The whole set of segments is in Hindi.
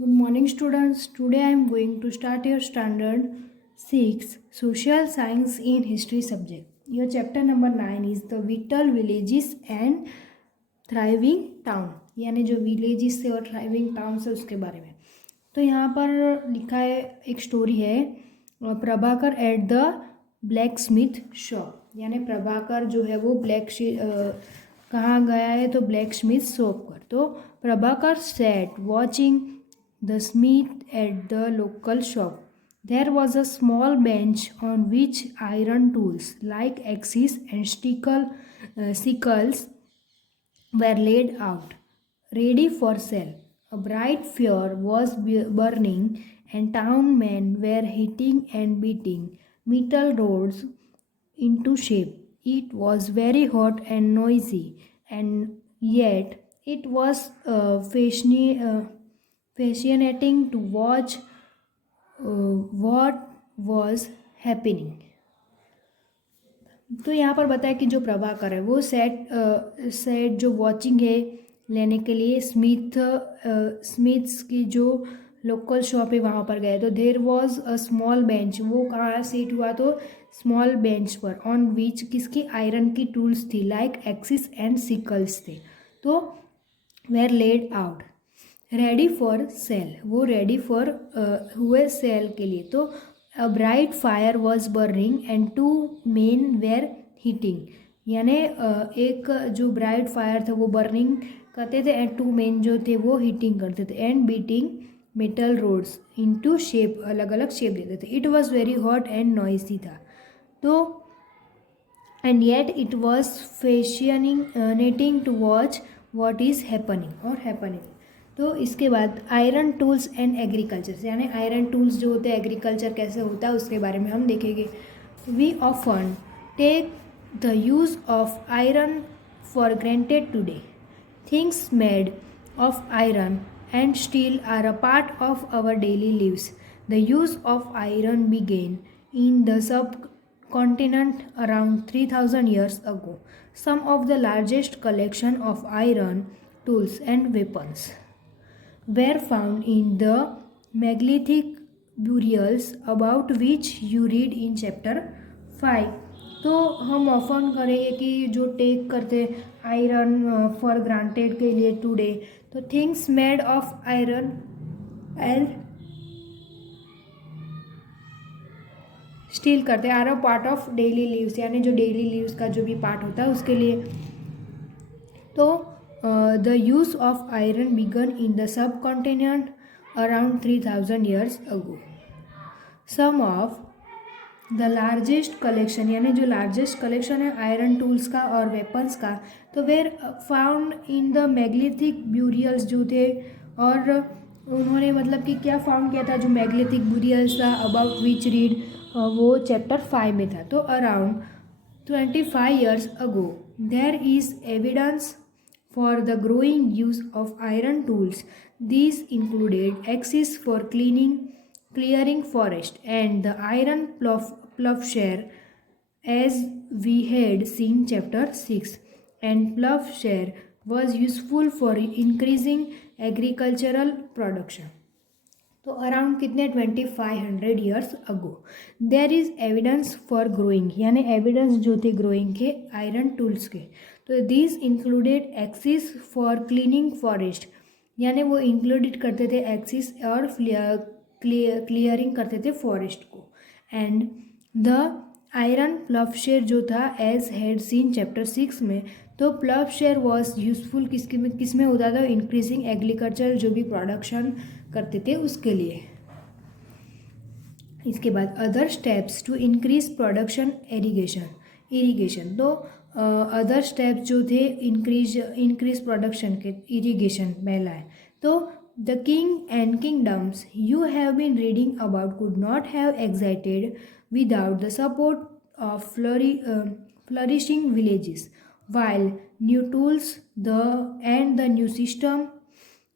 Good morning, students. Today I am going to start your standard 6 social science in history subject. Your chapter number 9 is the vital villages and thriving town, यानी जो villages से और thriving towns है उसके बारे में. तो यहाँ पर लिखा है, एक स्टोरी है, Prabhakar at the black Smith shop. यानी प्रभाकर जो है वो कहाँ गया है, तो ब्लैक स्मिथ शॉप पर. तो Prabhakar sat watching the smith at the local shop. There was a small bench on which iron tools like axes and sickles were laid out, ready for sale. A bright fire was burning, and town men were hitting and beating metal rods into shape. It was very hot and noisy, and yet it was fascinating to watch what was happening. तो यहाँ पर बताया कि जो प्रभाकर है वो सेट जो वॉचिंग है लेने के लिए स्मिथ्स की जो लोकल शॉप है वहाँ पर गए. तो there was a small bench, वो कहाँ सीट हुआ, तो स्मॉल बेंच पर, ऑन विच किसकी आयरन की टूल्स थी, लाइक एक्सिस एंड सिकल्स थे. तो were laid out, ready for sale, वो रेडी फॉर हुए सेल के लिए. तो a bright fire was burning and two men were heating, यानी एक जो ब्राइट फायर था वो बर्निंग करते थे एंड टू मेन जो थे वो हीटिंग करते थे, and beating metal rods into shape, अलग अलग शेप देते थे. It was very hot and noisy था. तो and yet it was fascinating to watch what is happening और हैपनिंग. तो इसके बाद आयरन टूल्स एंड एग्रीकल्चर, यानी आयरन टूल्स जो होते हैं, एग्रीकल्चर कैसे होता है उसके बारे में हम देखेंगे. We often take the use of iron for granted today. Things made of iron and steel are a part of our daily lives. The use of iron began in the subcontinent around 3000 years ago. Some of the largest collection of iron tools and weapons were found in the megalithic burials about which you read in chapter 5. तो हम ऑफन करेंगे कि जो टेक करते आयरन फॉर ग्रांटेड के लिए टुडे, तो things made of iron and steel करते are a part of daily lives, यानी जो डेली लीव्स का जो भी पार्ट होता है उसके लिए. तो the use of iron began in the subcontinent around 3000 years ago. Some of the largest collection, यानी जो लार्जेस्ट कलेक्शन है आयरन टूल्स का और वेपन्स का, तो were found in the megalithic burials जो थे, और उन्होंने मतलब कि क्या फाउंड किया था, जो मेगलिथिक ब्यूरियल्स था अबाउट विच रीड, वो चैप्टर 5 में था. तो around 25 years ago there is evidence for the growing use of iron tools. This included axes for clearing forest and the iron plowshare, as we had seen chapter 6. And plowshare was useful for increasing agricultural production. तो अराउंड कितने 2500 years ago there is evidence for growing, यानी एविडेंस जो थे ग्रोइंग के आयरन टूल्स के. तो this included axes for cleaning forest, यानी वो इंक्लूडेड करते थे एक्सिस और क्लियरिंग करते थे फॉरेस्ट को. एंड द आयरन प्लवशेयर जो था एज हैड सीन चैप्टर 6 में, तो प्लवशेयर वॉज यूजफुल किस में होता था, इंक्रीजिंग एग्रीकल्चर जो भी प्रोडक्शन करते थे उसके लिए. इसके बाद other steps to increase production irrigation. तो अदर स्टेप्स जो थे इंक्रीज प्रोडक्शन के, इरीगेशन पहला है. तो the king and kingdoms you have been reading about could not have existed without the support of flourishing villages, while new tools and the new system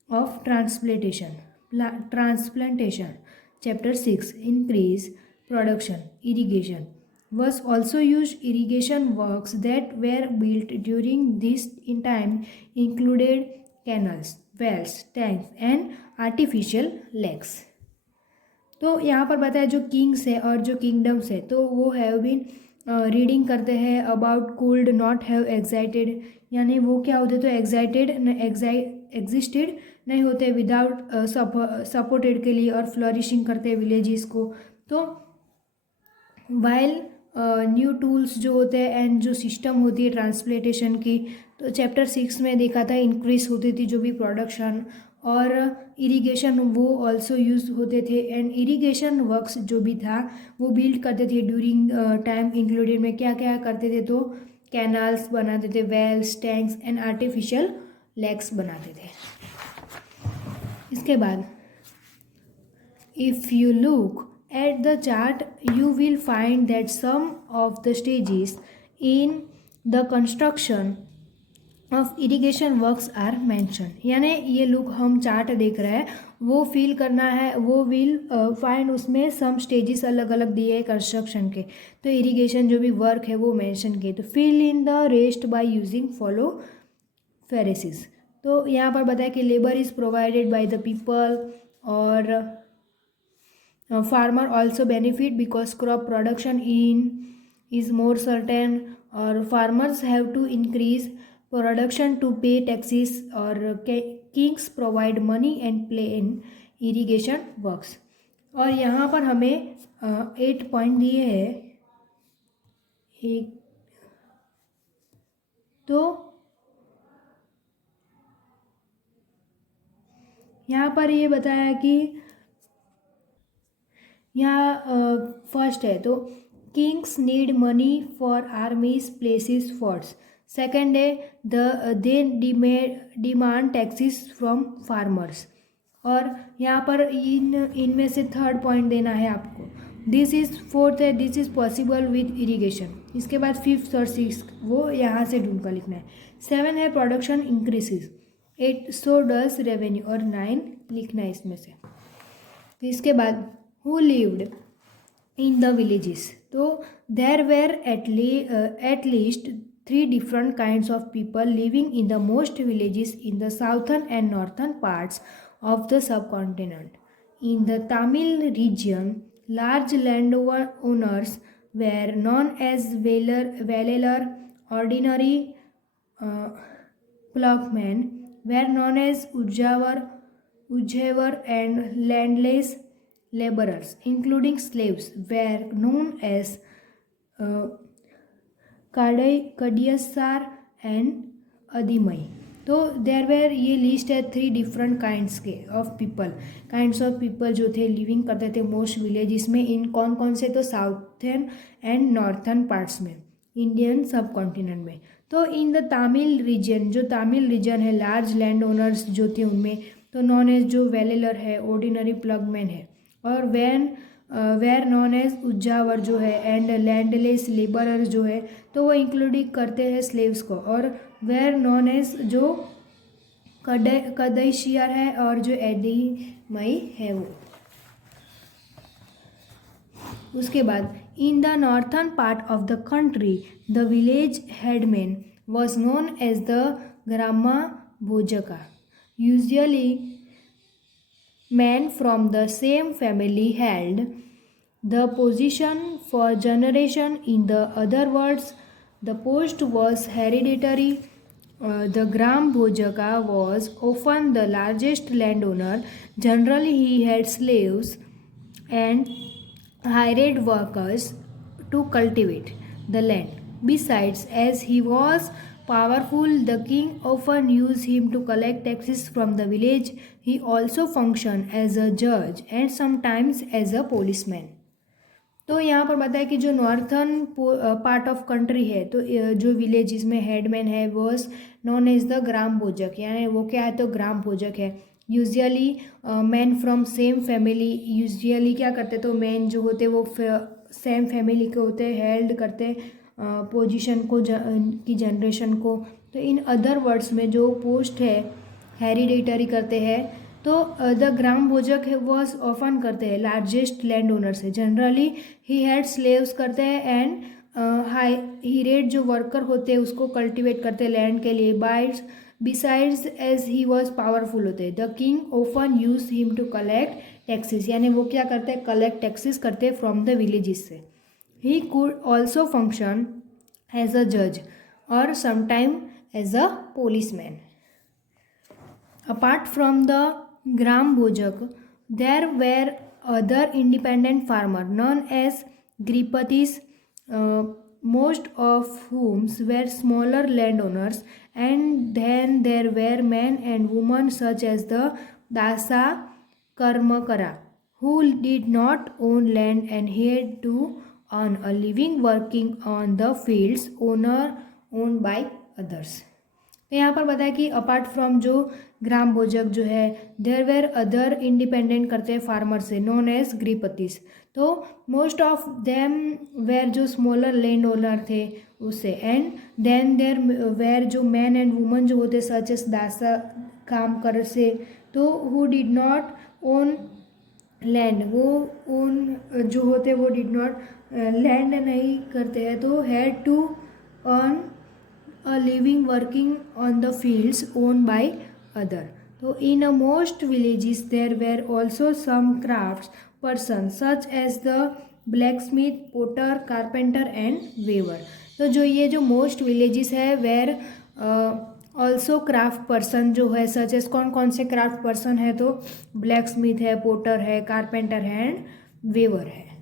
of transplantation chapter 6 increase production. Irrigation was also used. Irrigation works that were built during this time included canals, wells, tanks and artificial lakes. तो यहाँ पर बताया जो किंग्स है और जो किंगडम्स है, तो वो हैव बीन रीडिंग करते हैं about cooled not have excited, यानी वो क्या होते तो एक्साइटेड एग्जिस्टेड नहीं होते विदाउट सपोर्टेड के लिए, और फ्लरिशिंग करते हैं विलेजेस को। तो वाइल न्यू टूल्स जो होते हैं एंड जो सिस्टम होती है ट्रांसप्लेटेशन की, तो चैप्टर 6 में देखा था इंक्रीज होती थी जो भी प्रोडक्शन, और इरिगेशन वो ऑल्सो यूज होते थे, एंड इरिगेशन वर्क्स जो भी था वो बिल्ड करते थे ड्यूरिंग टाइम इंक्लूडेड में क्या क्या करते थे, तो कैनाल्स बनाते थे, wells, tanks and artificial lakes बनाते थे। इसके बाद if you look at the chart you will find that some of the stages in the construction of irrigation works are mentioned, यानी ये लुक हम चार्ट देख रहे हैं वो फील करना है, वो विल फाइंड उसमें सम स्टेजेस अलग अलग दिए हैं कंस्ट्रक्शन के, तो इरिगेशन जो भी वर्क है वो मेंशन किए, तो fill in the rest by using follow phrases. तो यहाँ पर बताया कि labour is provided by the people, और farmer also benefit because crop production in is more certain, or farmers have to increase production to pay taxes, or kings provide money and play in irrigation works। और यहाँ पर हमें 8 पॉइंट दिए हैं एक, तो यहाँ पर ये बताया कि यहाँ फर्स्ट है तो kings need money for armies places forts, second है they demand taxes from farmers, और यहाँ पर इनमें से थर्ड पॉइंट देना है आपको, दिस इज़ फोर्थ है this is possible with irrigation. इसके बाद फिफ्थ और सिक्स वो यहाँ से ढूंढ कर लिखना है। 7 है प्रोडक्शन इंक्रीजेस, 8 सो डस रेवेन्यू, और 9 लिखना है इसमें से। इसके बाद who lived in the villages, तो there were at least 3 different kinds of people living in the most villages in the southern and northern parts of the subcontinent. In the Tamil region, large landowners were known as Vellalar, ordinary ploughmen were known as Ujjavar, and landless laborers, including slaves, were known as Kadiyasar and Adimai। तो देर वेर ये लिस्ट है 3 डिफरेंट काइंड्स के ऑफ पीपल जो थे लिविंग करते थे मोस्ट विलेजेस में, इन कौन कौन से, तो साउथर्न एंड नॉर्थर्न पार्ट्स में इंडियन सब कॉन्टिनेंट में। तो इन द तमिल रीजन, जो तमिल रीजन है, लार्ज लैंड ओनर्स जो थे उनमें, तो नॉन एज जो वेलेलर है, ऑर्डिनरी प्लगमैन है, और वेर नॉन एज उज्जावर जो है, एंड लैंडलेस लेबरर जो है तो वो इंक्लूडिंग करते हैं स्लेव्स को, और वेर नॉन एज जो कदैशियर है, और जो एडीमई है वो। उसके बाद in the northern part of the country the village headman was known as the grama bhojaka, usually men from the same family held the position for generation. In the other words, the post was hereditary. The Gram Bhojaka was often the largest landowner. Generally, he had slaves and hired workers to cultivate the land. Besides, as he was powerful, the king often used him to collect taxes from the village. He also functioned as a judge and sometimes as a policeman. तो यहाँ पर बताया कि जो नॉर्थर्न पार्ट ऑफ कंट्री है, तो जो विलेज जिसमें हेडमैन है was known as the gram भोजक, यानी वो क्या है तो ग्राम भोजक है। Usually man from same family, usually क्या करते तो मैन जो होते वो सेम फैमिली के होते, हेल्ड करते पोजीशन को की जनरेशन को। तो इन अदर वर्ड्स में जो पोस्ट है हेरिडेटरी करते हैं, तो द ग्राम भोजक है वॉज ऑफन करते हैं लार्जेस्ट लैंड ओनर से, जनरली ही हैड स्लेव्स करते हैं, एंड ही रेड जो वर्कर होते हैं उसको कल्टिवेट करते हैं लैंड के लिए, by besides as he was powerful होते, the king often use him to collect taxes, यानी वो क्या करते हैं, कलेक्ट टैक्सेस करते हैं फ्रॉम द विलेजेस से. He could also function as a जज और sometime as a policeman. Apart from the Gram Bojak, there were other independent farmers known as Gripatis, most of whom were smaller landowners, and then there were men and women such as the Dasa Karmakara, who did not own land and had to earn a living working on the fields owned by others. तो यहाँ पर बताया कि अपार्ट फ्रॉम जो ग्राम भोजक जो है, देर वेर अदर इंडिपेंडेंट करते हैं फार्मर से, नोन एज गृहपतिस. तो मोस्ट ऑफ देम वेर जो स्मॉलर लैंड ओनर थे उससे, एंड देन देर वेर जो मैन एंड वुमन जो होते सच एस दासा काम कर से, तो who did not own land, वो ओन जो होते वो डिड नॉट लैंड नहीं करते हैं, तो had to earn a living working on the fields owned by other. So in most villages there were also some crafts persons such as the blacksmith, potter, carpenter and weaver. तो जो ये जो मोस्ट विलेजेस है वेर ऑल्सो क्राफ्ट पर्सन जो है सच एस, कौन कौन से क्राफ्ट पर्सन है, तो ब्लैक स्मिथ है, पोटर है, कारपेंटर है एंड वेवर है.